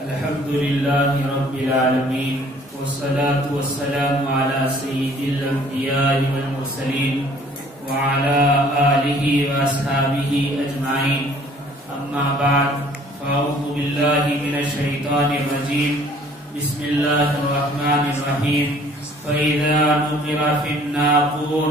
الحمد لله رب العالمين والصلاة والسلام على سيد الأنبياء والمرسلين وعلى آله وأصحابه أجمعين أما بعد فأعوذ بالله من الشيطان الرجيم بسم الله الرحمن الرحيم فإذا نقر في الناقور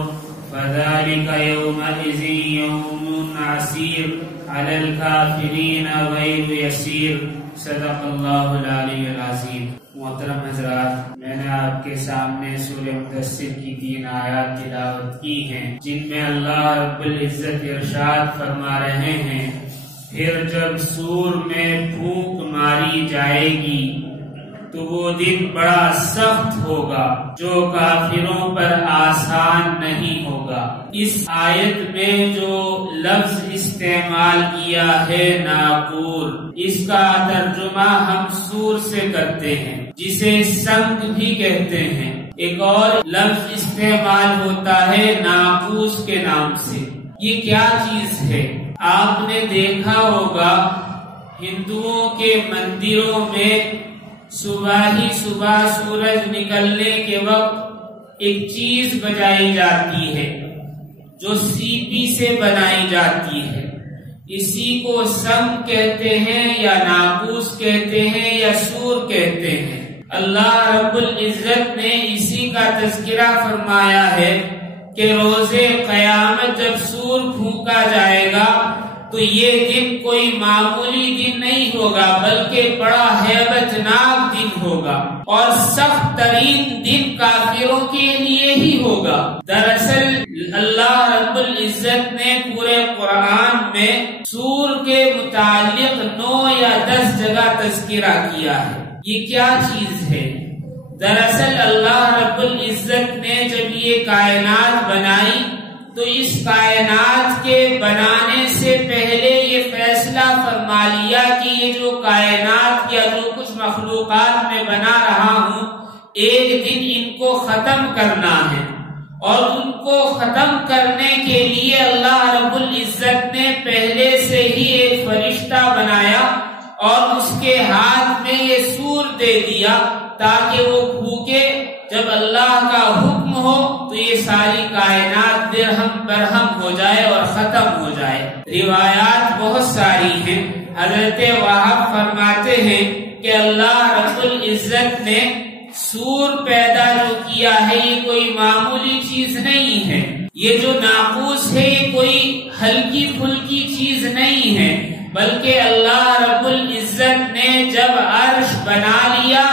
فذلك يومئذ يوم عسير على الكافرين غير يسير صدق اللہ العلی العظیم۔ محترم حضرات، میں نے آپ کے سامنے سورہ مدثر کی 3 آیات تلاوت کی ہیں جن میں اللہ رب العزت ارشاد فرما رہے ہیں، پھر جب سور میں پھونک ماری جائے گی تو وہ دن بڑا سخت ہوگا جو کافروں پر آسان نہیں ہوگا۔ اس آیت میں جو لفظ استعمال کیا ہے ناقور، اس کا ترجمہ ہم سور سے کرتے ہیں جسے سنگ بھی کہتے ہیں۔ ایک اور لفظ استعمال ہوتا ہے ناقوس کے نام سے۔ یہ کیا چیز ہے؟ آپ نے دیکھا ہوگا ہندوؤں کے مندروں میں صبح ہی سورج نکلنے کے وقت ایک چیز بجائی جاتی ہے جو سیپی سے بنائی جاتی ہے۔ اسی کو سنگ کہتے ہیں یا ناقوس کہتے ہیں یا سور کہتے ہیں۔ اللہ رب العزت نے اسی کا تذکرہ فرمایا ہے کہ روز قیامت جب سور پھونکا جائے گا تو یہ دن کوئی معمولی دن نہیں ہوگا بلکہ بڑا ہیبت ناک دن ہوگا اور سخت ترین دن کافروں کے لیے ہی ہوگا۔ دراصل اللہ رب العزت نے پورے قرآن میں سور کے متعلق 9 یا 10 جگہ تذکرہ کیا ہے۔ یہ کیا چیز ہے؟ دراصل اللہ رب العزت نے جب یہ کائنات بنائی تو اس کائنات کے بنانے سے پہلے یہ فیصلہ فرما لیا کہ یہ جو کائنات یا جو کچھ مخلوقات میں بنا رہا ہوں ایک دن ان کو ختم کرنا ہے، اور ان کو ختم کرنے کے لیے اللہ رب العزت نے پہلے سے ہی ایک فرشتہ بنایا اور اس کے ہاتھ میں یہ سور دے دیا تاکہ وہ پھونکے۔ جب اللہ کا حکم ہو تو یہ ساری کائنات درہم برہم ہو جائے اور ختم ہو جائے۔ روایات بہت ساری ہیں۔ حضرت وہاب فرماتے ہیں کہ اللہ رب العزت نے سور پیدا جو کیا ہے یہ کوئی معمولی چیز نہیں ہے، یہ جو ناقوس ہے یہ کوئی ہلکی پھلکی چیز نہیں ہے، بلکہ اللہ رب العزت نے جب عرش بنا لیا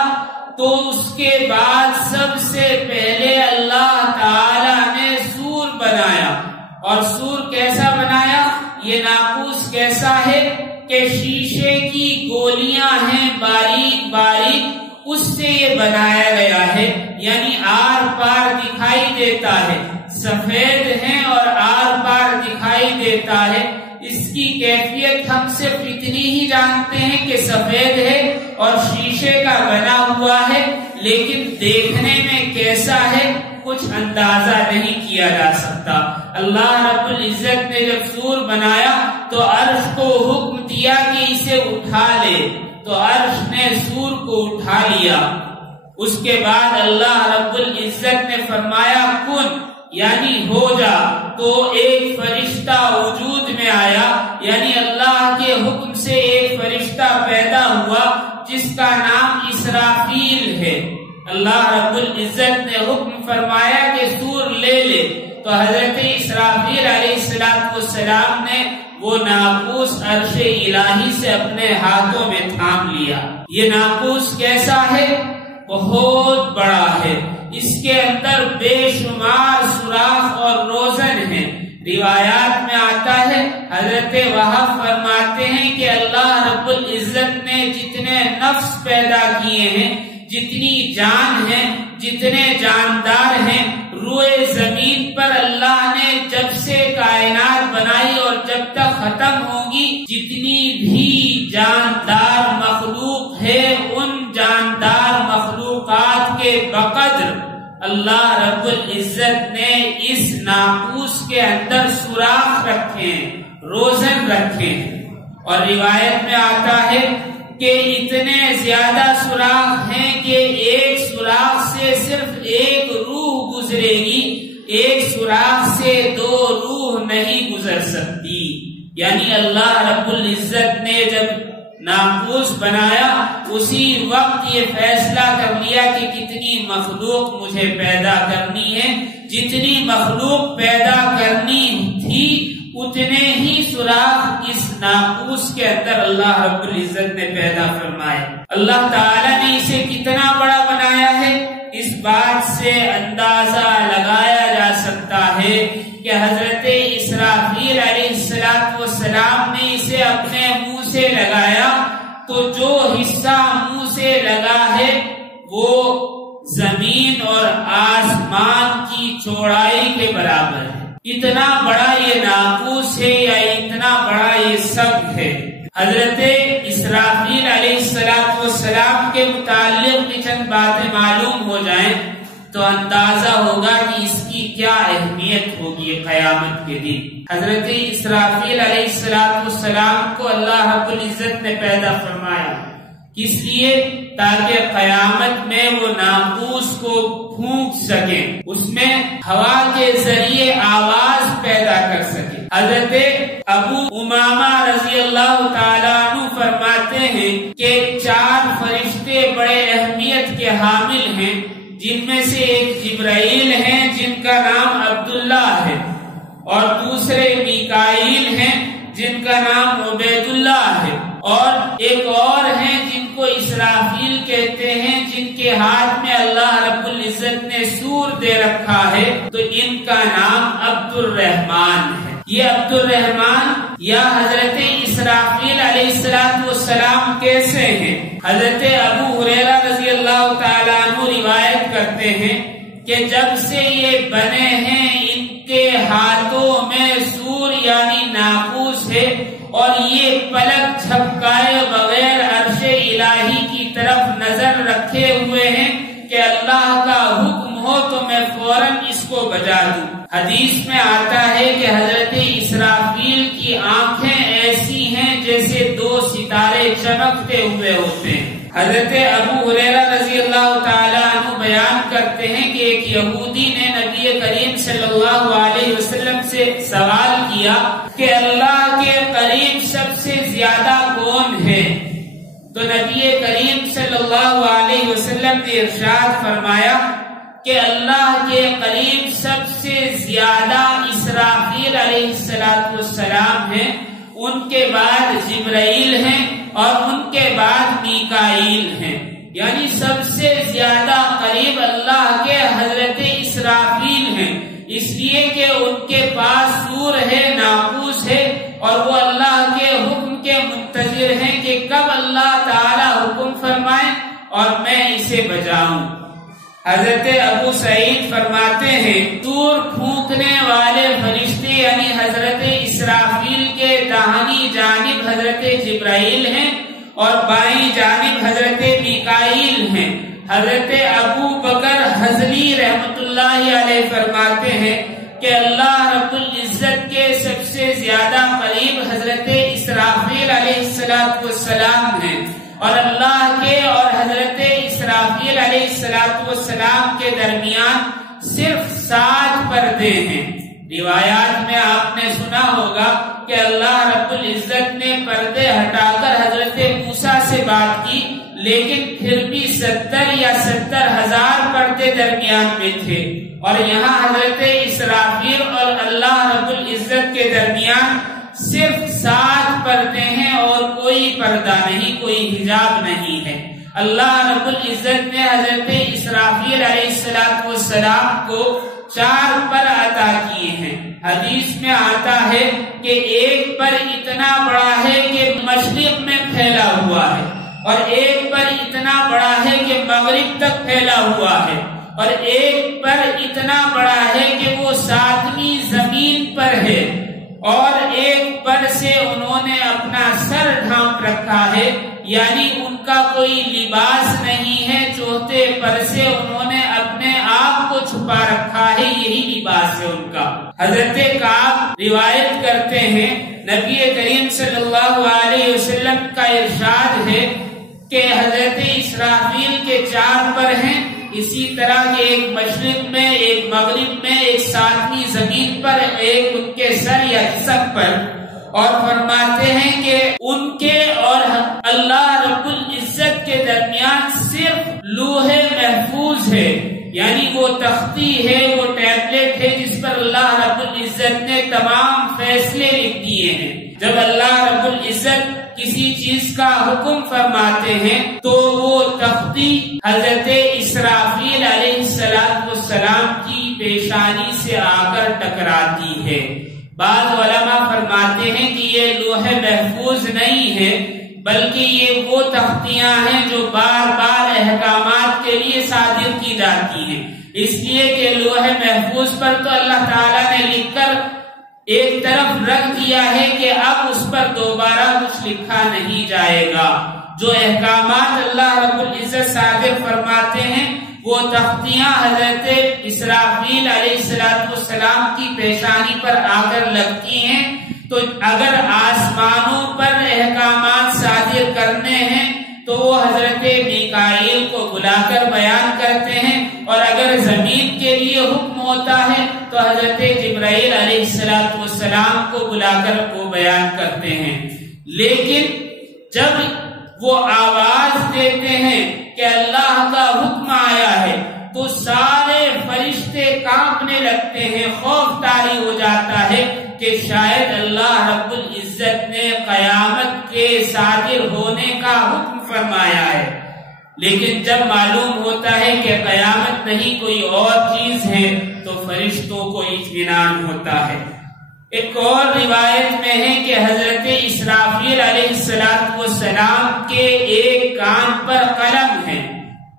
تو اس کے بعد سب سے پہلے اللہ تعالی نے سور بنایا۔ اور سور کیسا بنایا؟ یہ ناقوس کیسا ہے کہ شیشے کی گولیاں ہیں باریک باریک، اس سے یہ بنایا گیا ہے، یعنی آر پار دکھائی دیتا ہے، سفید ہیں اور آر پار دکھائی دیتا ہے۔ اس کی کیفیت ہم صرف اتنی ہی جانتے ہیں کہ سفید ہے اور شیشے کا بنا ہوا ہے، لیکن دیکھنے میں کیسا ہے کچھ اندازہ نہیں کیا جا سکتا۔ اللہ رب العزت نے جب سور بنایا تو عرش کو حکم دیا کہ اسے اٹھا لے، تو عرش نے سور کو اٹھا لیا۔ اس کے بعد اللہ رب العزت نے فرمایا کن، یعنی ہو جا، تو ایک فرشتہ وجود میں آیا، یعنی اللہ کے حکم سے ایک فرشتہ پیدا ہوا جس کا نام اسرافیل ہے۔ اللہ رب العزت نے حکم فرمایا کہ سور لے لے، تو حضرت اسرافیل علیہ السلام نے وہ ناقوس عرش الہی سے اپنے ہاتھوں میں تھام لیا۔ یہ ناقوس کیسا ہے؟ بہت بڑا ہے، اس کے اندر بے شمار سوراخ اور روزن ہیں۔ روایات میں آتا ہے، حضرت وہاب فرماتے ہیں کہ اللہ رب العزت نے جتنے نفس پیدا کیے ہیں، جتنی جان ہے، جتنے جاندار ہیں روئے زمین پر، اللہ نے جب سے کائنات بنائی اور جب تک ختم ہوگی جتنی بھی جاندار مخلوق ہے ان جاندار مخلوقات کے بقدر اللہ رب العزت نے اس ناقوس کے اندر سوراخ رکھے ہیں، روزن رکھے ہیں۔ اور روایت میں آتا ہے کہ اتنے زیادہ سوراخ ہیں کہ ایک سوراخ سے صرف ایک روح گزرے گی، ایک سوراخ سے دو روح نہیں گزر سکتی۔ یعنی اللہ رب العزت نے جب ناقوس بنایا اسی وقت یہ فیصلہ کر لیا کہ کتنی مخلوق مجھے پیدا کرنی ہے، جتنی مخلوق پیدا کرنی تھی اتنے ہی سوراخ اس ناقوس کے اندر اللہ رب العزت نے پیدا فرمائے۔ اللہ تعالیٰ نے اسے کتنا بڑا بنایا ہے، اس بات سے اندازہ لگایا جا سکتا ہے کہ حضرت اسرافیل علیہ السلام نے اسے اپنے منہ سے لگایا تو جو حصہ منہ سے لگا ہے وہ زمین اور آسمان کی چوڑائی کے برابر ہے۔ اتنا بڑا یہ ناقوس ہے یا اتنا بڑا یہ سب ہے۔ حضرت اسرافیل علیہ السلام کے متعلق بھی چند باتیں معلوم ہو جائیں تو اندازہ ہوگا کہ اس کی کیا اہمیت ہوگی قیامت کے دن۔ حضرت اسرافیل علیہ السلام کو اللہ رب العزت نے پیدا فرمایا، اس لیے تاکہ قیامت میں وہ ناقوس کو پھونک سکے، اس میں ہوا کے ذریعے آواز پیدا کر سکے۔ حضرت ابو امامہ رضی اللہ تعالیٰ عنہ فرماتے ہیں کہ 4 فرشتے بڑے اہمیت کے حامل ہیں، جن میں سے ایک جبرائیل ہیں جن کا نام عبداللہ ہے، اور دوسرے میکائیل ہیں جن کا نام عبید اللہ ہے، اور ایک اور ہیں جن کو اسرافیل کہتے ہیں، جن کے ہاتھ میں اللہ رب العزت نے سور دے رکھا ہے تو ان کا نام عبد الرحمن ہے۔ یہ عبد الرحمن یا حضرت اسرافیل علیہ السلام کیسے ہیں؟ حضرت ابو ہریرہ رضی اللہ تعالیٰ عنہ روایت کرتے ہیں کہ جب سے یہ بنے ہیں ان کے ہاتھوں میں سور یعنی ناقوس ہے، اور یہ پلک جھپکائے بغیر عرش الہی کی طرف نظر رکھے ہوئے ہیں کہ اللہ کا حکم ہو تو میں فوراً اس کو بجا دوں۔ حدیث میں آتا ہے کہ حضرت اسرافیل کی آنکھیں ایسی ہیں جیسے 2 ستارے چمکتے ہوئے ہوتے ہیں۔ حضرت ابو ہریرہ رضی اللہ تعالیٰ عنہ بیان کرتے ہیں کہ ایک یہودی نے نبی کریم صلی اللہ علیہ وسلم سے سوال کیا کہ اللہ کے قریب سب سے زیادہ کون ہے؟ تو نبی کریم صلی اللہ علیہ وسلم نے ارشاد فرمایا کہ اللہ کے قریب سب سے زیادہ اسرافیل علیہ السلام ہیں، ان کے بعد جبرائیل ہیں، اور ان کے بعد میکائیل ہیں۔ یعنی سب سے زیادہ قریب اللہ کے حضرت اسرافیل ہیں، اس لیے کہ ان کے پاس سور ہے، ناقوس ہے، اور وہ اللہ کے حکم کے منتظر ہیں کہ کب اللہ تعالی حکم فرمائے اور میں اسے بجاؤں۔ حضرت ابو سعید فرماتے ہیں سور پھونکنے والے فرشتے یعنی حضرت اسرافیل کے داہنی جانب حضرت جبرائیل ہیں اور بائیں جانب حضرت میکائیل ہیں۔ حضرت ابو بکر حضلی رحمت اللہ علیہ فرماتے ہیں کہ اللہ رب العزت کے سب سے زیادہ قریب حضرت اسرافیل علیہ السلام ہیں، اور اللہ کے اور حضرت اسرافیل علیہ السلام کے درمیان صرف 7 پردے ہیں۔ روایات میں آپ نے سنا ہوگا کہ اللہ رب العزت نے پردے ہٹا کر حضرت موسیٰ سے بات کی، لیکن پھر بھی 70 یا 70,000 پردے درمیان میں تھے، اور یہاں حضرت اسرافیل اور اللہ رب العزت کے درمیان صرف 7 پردے ہیں اور کوئی پردہ نہیں، کوئی حجاب نہیں ہے۔ اللہ رب العزت نے حضرت اسرافیل علیہ السلام کو 4 پر عطا کیے ہیں۔ حدیث میں آتا ہے کہ ایک پر اتنا بڑا ہے کہ مشرق میں پھیلا ہوا ہے، اور ایک پر اتنا بڑا ہے کہ مغرب تک پھیلا ہوا ہے، اور ایک پر اتنا بڑا ہے کہ وہ 7ویں زمین پر ہے، اور ایک پر سے انہوں نے اپنا سر ڈھانپ رکھا ہے، یعنی ان کا کوئی لباس نہیں ہے، چوتھے پر سے انہوں نے اپنے آپ کو چھپا رکھا ہے، یہی لباس ہے ان کا۔ حضرت کعب روایت کرتے ہیں نبی کریم صلی اللہ علیہ وسلم کا ارشاد ہے کہ حضرت اسرافیل کے 4 پر ہیں، اسی طرح کہ ایک مشرق میں، ایک مغرب میں، ایک 7ویں زمین پر، ایک ان کے سر یا جسم پر، اور فرماتے ہیں کہ ان کے اور اللہ رب العزت کے درمیان صرف لوح محفوظ ہے، یعنی وہ تختی ہے، وہ ٹیبلٹ ہے جس پر اللہ رب العزت نے تمام فیصلے لکھ دیے ہیں۔ جب اللہ رب العزت کسی چیز کا حکم فرماتے ہیں تو وہ تختی حضرت اسرافیل علیہ السلام کی پیشانی سے آ کر ٹکراتی ہے۔ بعض علماء فرماتے ہیں کہ یہ لوح محفوظ نہیں ہے، بلکہ یہ وہ تختیاں ہیں جو بار بار احکامات کے لیے صادر کی جاتی ہیں، اس لیے کہ لوح محفوظ پر تو اللہ تعالیٰ نے لکھ کر ایک طرف رکھ دیا ہے کہ اب اس پر دوبارہ کچھ لکھا نہیں جائے گا۔ جو احکامات اللہ رب العزت صادر فرماتے ہیں وہ تختیاں حضرت اسرافیل علیہ السلام کی پیشانی پر آ کر لگتی ہیں، تو اگر آسمانوں پر احکامات صادر کرنے ہیں تو وہ حضرت میکائیل کو بلا کر بیان کرتے ہیں، اور اگر زمین کے لیے حکم ہوتا ہے تو حضرت جبرائیل علیہ السلام کو بلا کر وہ بیان کرتے ہیں۔ لیکن جب وہ آواز دیتے ہیں کہ اللہ کا حکم آیا ہے تو سارے فرشتے کانپنے لگتے ہیں، خوف طاری ہو جاتا ہے کہ شاید اللہ رب العزت نے قیامت کے صادر ہونے کا حکم فرمایا ہے۔ لیکن جب معلوم ہوتا ہے کہ قیامت نہیں کوئی اور چیز ہے تو فرشتوں کو اطمینان ہوتا ہے۔ ایک اور روایت میں ہے کہ حضرت اسرافیل علیہ السلام کے ایک کان پر قلم ہے،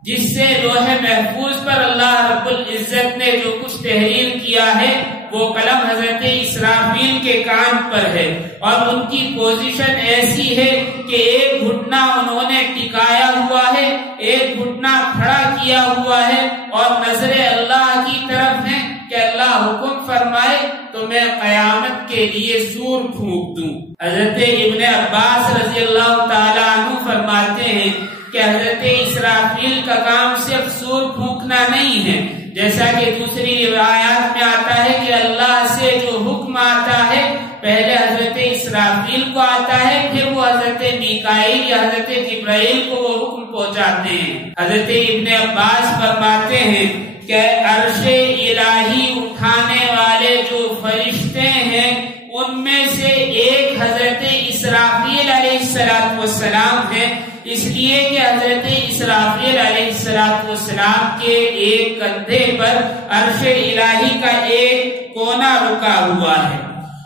جس سے لوح محفوظ پر اللہ رب العزت نے جو کچھ تحریر کیا ہے وہ قلم حضرت اسرافیل کے کان پر ہے، اور ان کی پوزیشن ایسی ہے کہ ایک گھٹنا انہوں نے ٹکایا ہوا ہے، ایک گھٹنا کھڑا کیا ہوا ہے، اور نظر اللہ کی طرف ہے کہ اللہ حکم فرمائے تو میں قیامت کے لیے سور پھونک دوں۔ حضرت ابن عباس رضی اللہ تعالیٰ عنہ فرماتے ہیں کہ حضرت اسرافیل کا کام صرف سور پھونکنا نہیں ہے، جیسا کہ دوسری روایات میں آتا ہے کہ اللہ سے جو حکم آتا ہے پہلے حضرت اسرافیل کو آتا ہے، پھر وہ حضرت میکائیل یا حضرت جبرائیل کو وہ حکم پہنچاتے ہیں۔ حضرت ابن عباس فرماتے ہیں کہ عرش الہی اٹھانے والے جو فرشتے ہیں ان میں سے ایک حضرت اسرافیل علیہ السلام ہے، اس لیے کہ حضرت اسرافیل علیہ السلام کے ایک کندھے پر عرش الہی کا ایک کونا رکا ہوا ہے،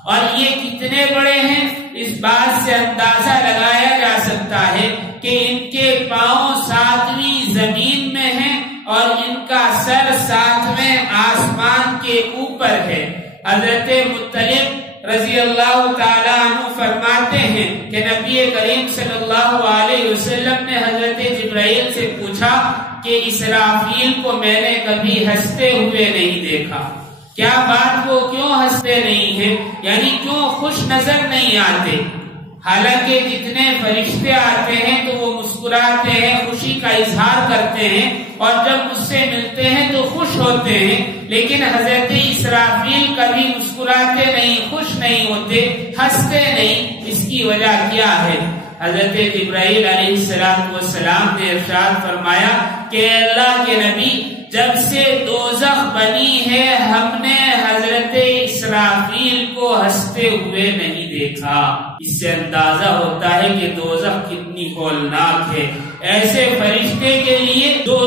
اور یہ کتنے بڑے ہیں اس بات سے اندازہ لگایا جا سکتا ہے کہ ان کے پاؤں 7ویں زمین میں ہیں اور ان کا سر 7ویں آسمان کے اوپر ہے۔ حضرت مطلب رضی اللہ تعالیٰ عنہ فرماتے ہیں کہ نبی کریم صلی اللہ علیہ وسلم نے حضرت جبرائیل سے پوچھا کہ اسرافیل کو میں نے کبھی ہنستے ہوئے نہیں دیکھا، کیا بات وہ کیوں ہنستے نہیں ہیں، یعنی کیوں خوش نظر نہیں آتے؟ حالانکہ جتنے فرشتے آتے ہیں تو وہ مسکراتے ہیں، خوشی کا اظہار کرتے ہیں، اور جب مجھ سے ملتے ہیں تو خوش ہوتے ہیں، لیکن حضرت اسرافیل کبھی مسکراتے نہیں، خوش نہیں ہوتے، ہنستے نہیں۔ اس کی وجہ کیا ہے؟ حضرت جبرائیل علیہ السلام نے ارشاد فرمایا کہ اللہ کے نبی، جب سے دوزخ بنی ہے ہم نے حضرت اسرافیل کو ہنستے ہوئے نہیں دیکھا۔ اس سے اندازہ ہوتا ہے کہ دوزخ کتنی ہولناک ہے ایسے فرشتے کے لیے جو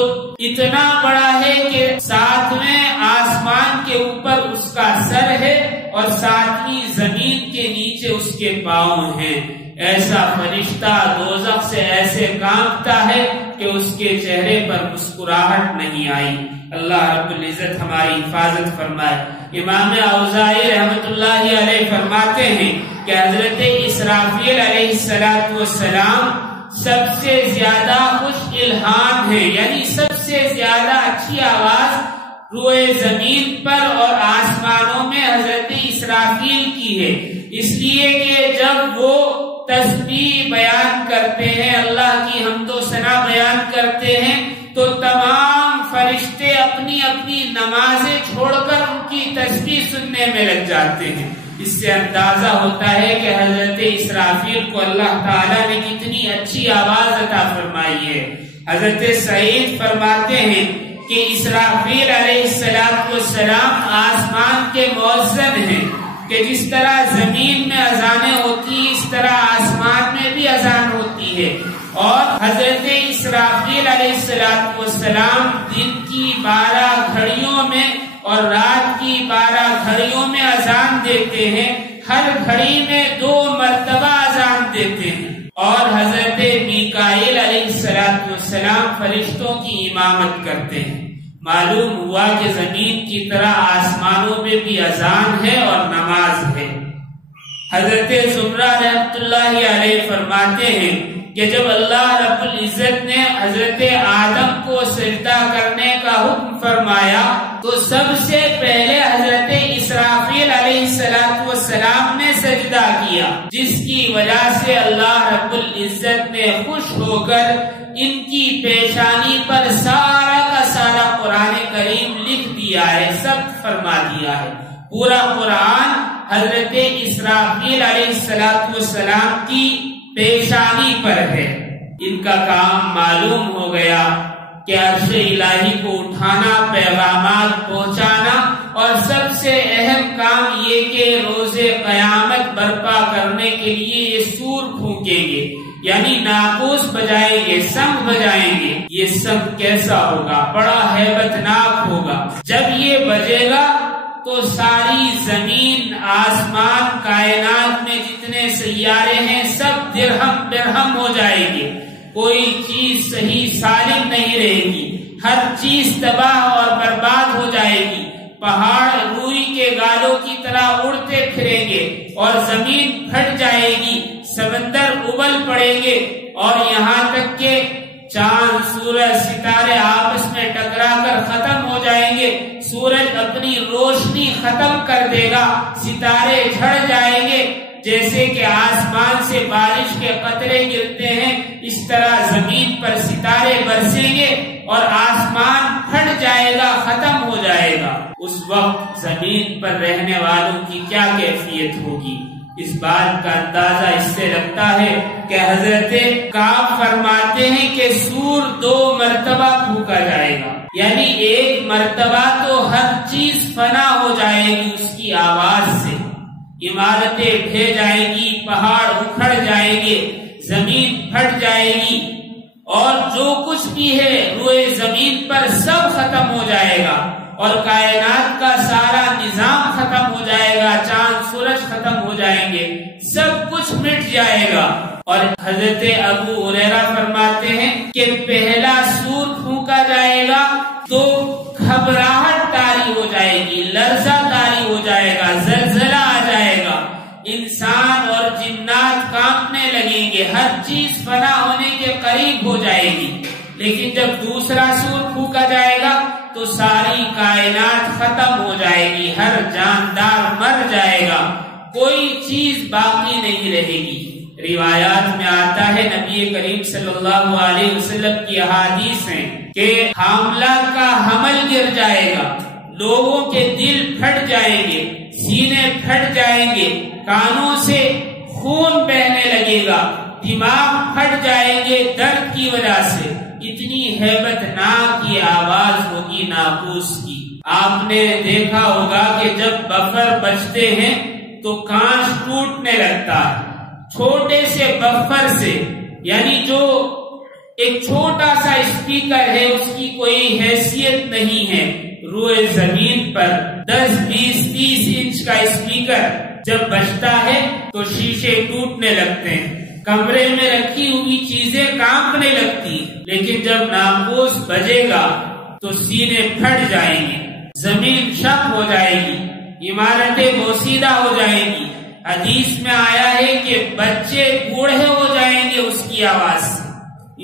اتنا بڑا ہے کہ 7ویں آسمان کے اوپر اس کا سر ہے اور 7ویں زمین کے نیچے اس کے پاؤں ہیں۔ ایسا فرشتہ دوزخ سے ایسے کانپتا ہے کہ اس کے چہرے پر مسکراہٹ نہیں آئی۔ اللہ رب العزت ہماری حفاظت فرمائے۔ امام اوزاعی رحمت اللہ علیہ فرماتے ہیں کہ حضرت اسرافیل علیہ السلام سب سے زیادہ خوش الہام ہے، یعنی سب سے زیادہ اچھی آواز روئے زمین پر اور آسمانوں میں حضرت اسرافیل کی ہے، اس لیے کہ جب وہ تسبیح بیان کرتے ہیں، اللہ کی حمد و ثنا بیان کرتے ہیں، تو تمام فرشتے اپنی اپنی نمازیں چھوڑ کر ان کی تسبیح سننے میں لگ جاتے ہیں۔ اس سے اندازہ ہوتا ہے کہ حضرت اسرافیل کو اللہ تعالیٰ نے کتنی اچھی آواز عطا فرمائی ہے۔ حضرت سعید فرماتے ہیں کہ اسرافیل علیہ السلام آسمان کے مؤذن ہیں، کہ جس طرح زمین میں اذانیں ہوتی ہیں اس طرح آسمان میں بھی اذان ہوتی ہے، اور حضرت اسرافیل علیہ السلام دن کی 12 گھڑیوں میں اور رات کی 12 گھڑیوں میں اذان دیتے ہیں، ہر گھڑی میں 2 مرتبہ اذان دیتے ہیں، اور حضرت میکائیل علیہ السلام فرشتوں کی امامت کرتے ہیں۔ معلوم ہوا کہ زمین کی طرح آسمانوں میں بھی اذان ہے اور نماز ہے۔ حضرت زمرہ رحمۃ اللہ علیہ فرماتے ہیں کہ جب اللہ رب العزت نے حضرت آدم کو سجدہ کرنے کا حکم فرمایا تو سب سے پہلے حضرت اسرافیل علیہ السلام نے سجدہ کیا، جس کی وجہ سے اللہ رب العزت نے خوش ہو کر ان کی پیشانی پر سارا کا سارا قرآن کریم لکھ دیا ہے، ثبت فرما دیا ہے۔ پورا قرآن حضرت اسرافیل علیہ السلام کی پیشانی پر ہے۔ ان کا کام معلوم ہو گیا کہ عرش الہی کو اٹھانا، پیغامات پہنچانا، اور سب سے اہم کام یہ کہ روز قیامت برپا کرنے کے لیے یہ سور پھونکیں گے، یعنی ناقوس بجائیں گے، سنگ بجائیں گے۔ یہ سنگ کیسا ہوگا؟ بڑا ہیبت ناک ہوگا۔ جب یہ بجے گا تو ساری زمین، آسمان، کائنات میں جتنے سیارے ہیں سب درہم ہو جائیں گے، کوئی چیز صحیح سالم نہیں رہے گی، ہر چیز تباہ اور برباد ہو جائے گی، پہاڑ روئی کے گالوں کی طرح اڑتے پھریں گے اور زمین پھٹ جائے گی، سمندر ابل پڑیں گے، اور یہاں تک کہ چاند، سورج، ستارے آپس میں ٹکرا کر ختم ہو جائیں گے، سورج اپنی روشنی ختم کر دے گا، ستارے جھڑ جائیں گے، جیسے کہ آسمان سے بارش کے قطرے گرتے ہیں اس طرح زمین پر ستارے برسیں گے اور آسمان پھٹ جائے گا، ختم ہو جائے گا۔ اس وقت زمین پر رہنے والوں کی کیا کیفیت ہوگی؟ اس بات کا اندازہ اس سے لگتا ہے کہ حضرت کعب فرماتے ہیں کہ سور 2 مرتبہ پھونکا جائے گا، یعنی ایک مرتبہ تو ہر چیز فنا ہو جائے گی اس کی آواز سے، عمارتیں ڈھہ جائیں گی، پہاڑ اکھڑ جائیں گے، زمین پھٹ جائے گی، اور جو کچھ بھی ہے روئے زمین پر سب ختم ہو جائے گا، اور کائنات کا سارا نظام ختم ہو جائے گا، چاند سورج ختم ہو جائیں گے، سب کچھ مٹ جائے گا۔ اور حضرت ابو ہریرہ فرماتے ہیں کہ پہلا سور پھونکا جائے گا تو گھبراہٹ طاری ہو جائے گی، لرزہ طاری ہو جائے گا، زلزلہ آ جائے گا، انسان اور جنات کانپنے لگیں گے، ہر چیز فنا ہونے کے قریب ہو جائے گی۔ لیکن جب دوسرا سور پھونکا جائے گا تو ساری کائنات ختم ہو جائے گی، ہر جاندار مر جائے گا، کوئی چیز باقی نہیں رہے گی۔ روایات میں آتا ہے، نبی کریم صلی اللہ علیہ وسلم کی احادیث ہیں کہ حاملہ کا حمل گر جائے گا، لوگوں کے دل پھٹ جائیں گے، سینے پھٹ جائیں گے، کانوں سے خون بہنے لگے گا، دماغ پھٹ جائیں گے درد کی وجہ سے، اتنی ہیبت ناک کی آواز ہوگی ناقوس کی۔ آپ نے دیکھا ہوگا کہ جب بفر بجتے ہیں تو کانچ ٹوٹنے لگتا ہے، چھوٹے سے بفر سے، یعنی جو ایک چھوٹا سا اسپیکر ہے اس کی کوئی حیثیت نہیں ہے، روئے زمین پر 10، 20، 30 انچ کا اسپیکر جب بجتا ہے تو شیشے ٹوٹنے لگتے ہیں، کمرے میں رکھی ہوئی چیزیں کانپنے لگتی، لیکن جب ناقوس بجے گا تو سینے پھٹ جائیں گے، زمین شق ہو جائے گی، عمارتیں بوسیدہ ہو جائیں گی۔ حدیث میں آیا ہے کہ بچے بوڑھے ہو جائیں گے اس کی آواز سے،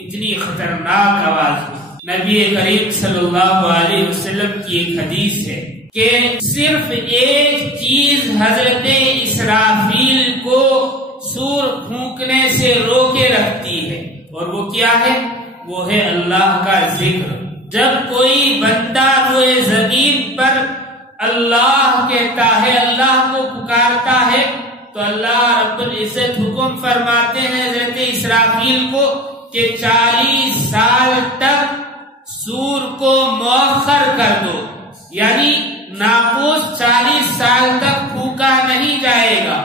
اتنی خطرناک آواز۔ نبی کریم صلی اللہ علیہ وسلم کی ایک حدیث ہے کہ صرف ایک چیز حضرت اسرافیل کو سور پھونکنے سے روکے رکھتی ہے، اور وہ کیا ہے؟ وہ ہے اللہ کا ذکر۔ جب کوئی بندہ روئے زمین پر اللہ کہتا ہے، اللہ کو پکارتا ہے، تو اللہ رب العزت حکم فرماتے ہیں حضرت اسرافیل کو کہ 40 سال تک سور کو مؤخر کر دو، یعنی ناقوس 40 سال تک پھونکا نہیں جائے گا۔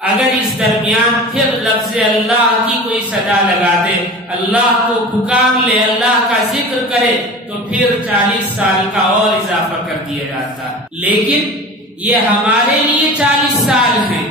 اگر اس درمیان پھر لفظ اللہ کی کوئی صدا لگا دے، اللہ کو پکار لے، اللہ کا ذکر کرے، تو پھر 40 سال کا اور اضافہ کر دیا جاتا ہے۔ لیکن یہ ہمارے لیے 40 سال ہیں،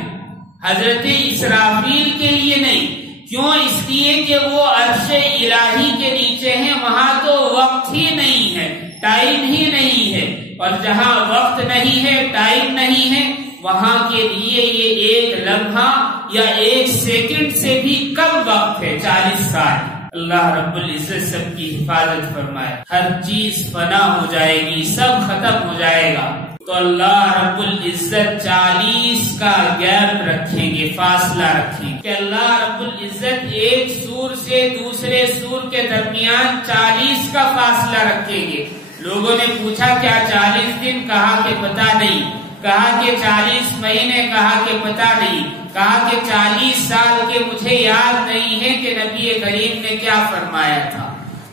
حضرت اسرافیل کے لیے نہیں۔ کیوں؟ اس لیے کہ وہ عرش الہی کے نیچے ہیں، وہاں تو وقت ہی نہیں ہے، ٹائم ہی نہیں ہے، اور جہاں وقت نہیں ہے، ٹائم نہیں ہے، وہاں کے لیے یہ ایک لمحہ یا ایک سیکنڈ سے بھی کم وقت ہے، 40 سال۔ اللہ رب العزت سب کی حفاظت فرمائے۔ ہر چیز فنا ہو جائے گی، سب ختم ہو جائے گا، تو اللہ رب العزت 40 کا گیپ رکھیں گے، فاصلہ رکھیں گے، کہ اللہ رب العزت ایک سور سے دوسرے سور کے درمیان 40 کا فاصلہ رکھیں گے۔ لوگوں نے پوچھا کیا 40 دن؟ کہا کہ پتہ نہیں، کہا کہ 40 مہینے، کہا کہ پتہ نہیں، کہا کہ 40 سال کے مجھے یاد نہیں ہے کہ نبی کریم نے کیا فرمایا تھا۔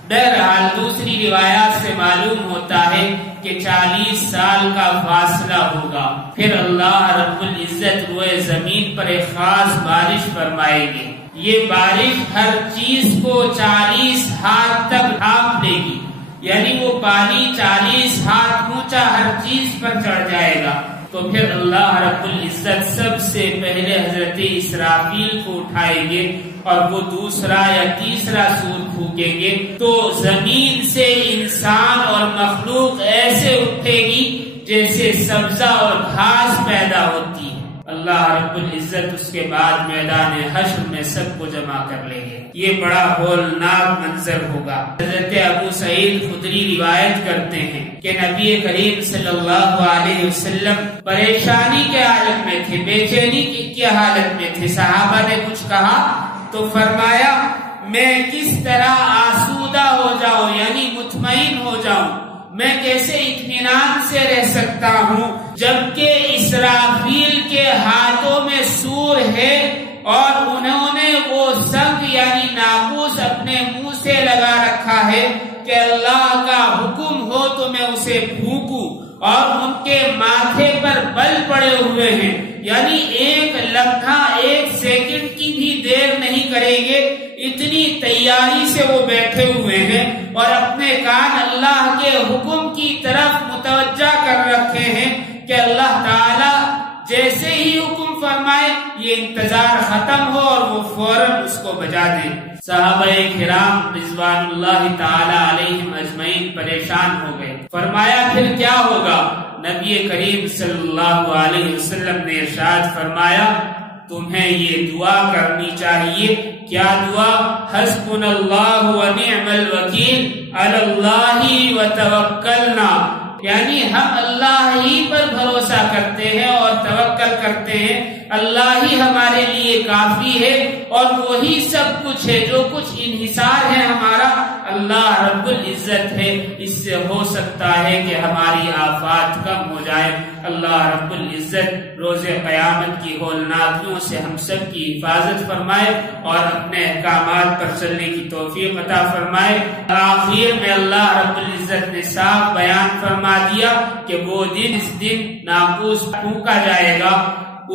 بہرحال دوسری روایات سے معلوم ہوتا ہے کہ 40 سال کا فاصلہ ہوگا، پھر اللہ رب العزت روئے زمین پر ایک خاص بارش فرمائیں گے۔ یہ بارش ہر چیز کو 40 ہاتھ تک ڈھانپ دے گی، یعنی وہ پانی 40 ہاتھ اونچا ہر چیز پر چڑھ جائے گا۔ تو پھر اللہ رب العزت سب سے پہلے حضرت اسرافیل کو اٹھائیں گے، اور وہ دوسرا یا تیسرا سور پھونکیں گے، تو زمین سے انسان اور مخلوق ایسے اٹھے گی جیسے سبزہ اور گھاس پیدا ہوتی ہے۔ اللہ رب العزت اس کے بعد میدان حشر میں سب کو جمع کر لیں گے۔ یہ بڑا ہولناک منظر ہوگا۔ حضرت ابو سعید خدری روایت کرتے ہیں کہ نبی کریم صلی اللہ علیہ وسلم پریشانی کے حالت میں تھے، بے چینی کی حالت میں تھے۔ صحابہ نے کچھ کہا تو فرمایا میں کس طرح آسودہ ہو جاؤں، یعنی مطمئن ہو جاؤں، میں کیسے اطمینان سے رہ سکتا ہوں جبکہ اسرافیل کے ہاتھوں میں سور ہے اور انہوں نے وہ سنگ یعنی ناقوس اپنے منہ سے لگا رکھا ہے کہ اللہ کا حکم ہو تو میں اسے پھونکوں، اور ان کے ماتھے پر بل پڑے ہوئے ہیں، یعنی ایک لمحہ ایک سیکنڈ کی بھی دیر نہیں کریں گے، اتنی تیاری سے وہ بیٹھے ہوئے ہیں اور اپنے کان اللہ کے حکم کی طرف متوجہ کر رکھے ہیں کہ اللہ تعالی جیسے ہی حکم فرمائے یہ انتظار ختم ہو اور وہ فوراً اس کو بجا دیں۔ صحابہ کرام رضوان اللہ تعالی علیہم اجمعین پریشان ہو گئے۔ فرمایا پھر کیا ہوگا؟ نبی کریم صلی اللہ علیہ وسلم نے ارشاد فرمایا تمہیں یہ دعا کرنی چاہیے۔ کیا دعا؟ حسبنا اللہ ونعم الوکیل علی اللہ وتوکلنا، یعنی ہم اللہ ہی پر بھروسہ کرتے ہیں اور توکل کرتے ہیں، اللہ ہی ہمارے لیے کافی ہے اور وہی سب کچھ ہے، جو کچھ انحصار ہے ہمارا اللہ رب العزت ہے۔ اس سے ہو سکتا ہے کہ ہماری آفات کم ہو جائے۔ اللہ رب العزت روز قیامت کی ہولناکیوں سے ہم سب کی حفاظت فرمائے اور اپنے احکامات پر چلنے کی توفیق عطا فرمائے۔ آخر میں اللہ رب العزت نے صاف بیان فرما دیا کہ وہ دن، اس دن ناقوس پھونکا جائے گا،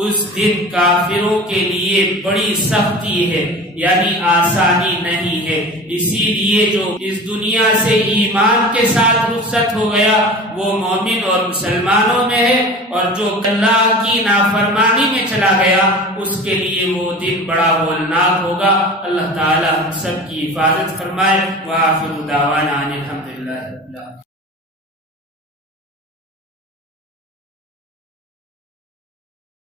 اس دن کافروں کے لیے بڑی سختی ہے، یعنی آسانی نہیں ہے۔ اسی لیے جو اس دنیا سے ایمان کے ساتھ رخصت ہو گیا وہ مومن اور مسلمانوں میں ہے، اور جو اللہ کی نافرمانی میں چلا گیا اس کے لیے وہ دن بڑا ہولناک ہوگا۔ اللہ تعالی ہم سب کی حفاظت فرمائے۔ وآخر دعوانا ان الحمدللہ رب العالمین۔